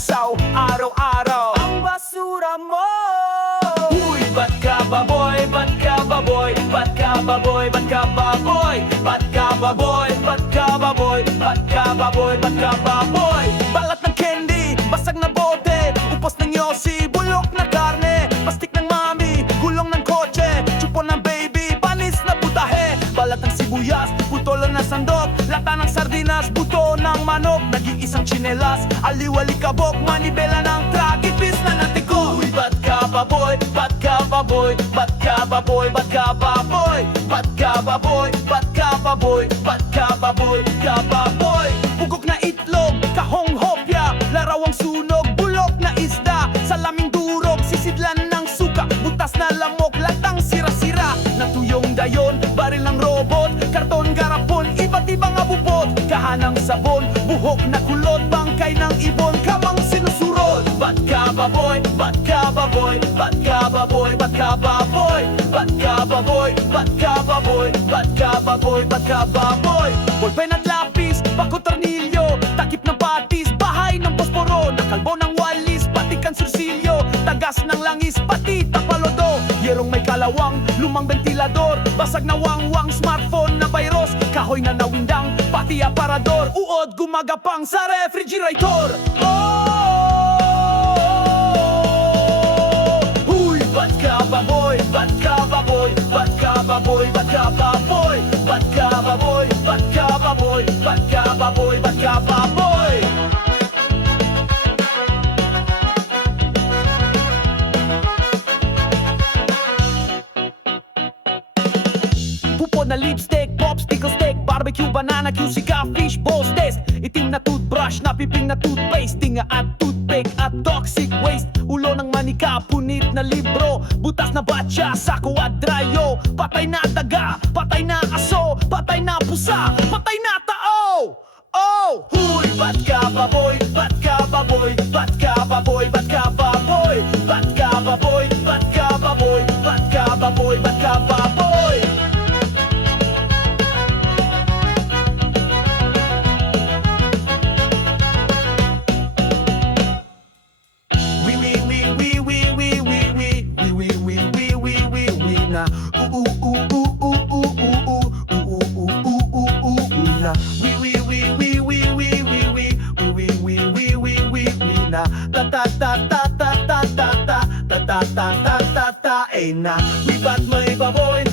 isaw araw-araw. Ang basura mo. Uy, ba't ka baboy, ba't ka baboy? Ba't ka baboy, ba't ka baboy? Ba't ka baboy, ba't ka baboy? Ba't ka baboy, ba't ka baboy? Balat ng candy, basag na bote. Upos ng yosi, bulok na karne. Pastik ng mami, gulong ng kotse. Chupo ng baby, panis na putahe. Balat ng sibuyas, putolan na sandol Lata ng sardinas, buto ng manok Nag-iisang chinelas, aliwali kabok Manibela ng tragipis na natiko Uy, ba't ka ba boy? Ba't ka ba boy? Ba't ka ba boy? Ba't ka ba boy? Ba't ka ba boy? Ba't ka ba boy? Ba't ka ba boy? Ka ba abubot Kahanang sabon, buhok na kulot Bangkay ng ibon, kamang sinusurod Ba't ka ba boy? Ba't ka ba boy? Ba't ka ba boy? Ba't ka ba boy? Ba't ka ba boy? Ba't ka ba boy? Ba't ka ba boy? Ba't ka ba boy? Ballpen at lapis, bako tornilyo Takip ng patis, bahay ng posporo Nakalbo ng walis, pati kan sursilyo Tagas ng langis, pati tapalodo Yerong may kalawang, lumang ventilador Basag na wangwang, smartphone na virus Kahoy na nawindang, pati aparador Uod gumagapang sa refrigerator Oh! Huy, ba't ka ba boy? Ba't ka ba boy? Ba't ka ba boy? Ba't ka ba boy? Ba't ka ba boy? Ba't ka ba boy? Ba't ka ba boy? Ba't ka ba Pupo na lipstick, popsicle stick Barbecue, banana, QC ka, fish balls test Itim na toothbrush, napiping na toothpaste Tinga at toothpick at toxic waste Ulo ng manika, punit na libro Butas na batya, sako at dryo Patay na daga, patay na aso Patay na pusa, patay na tao Oh! Huy! Ba't ka ba boy? Ba't ka ba boy? Ba't ka ba boy? Ba't ka ba boy? Ba't ka ba na ta ta ta ta ta ta ta ta ta ta ta ta ta ta eh na Wee ba't may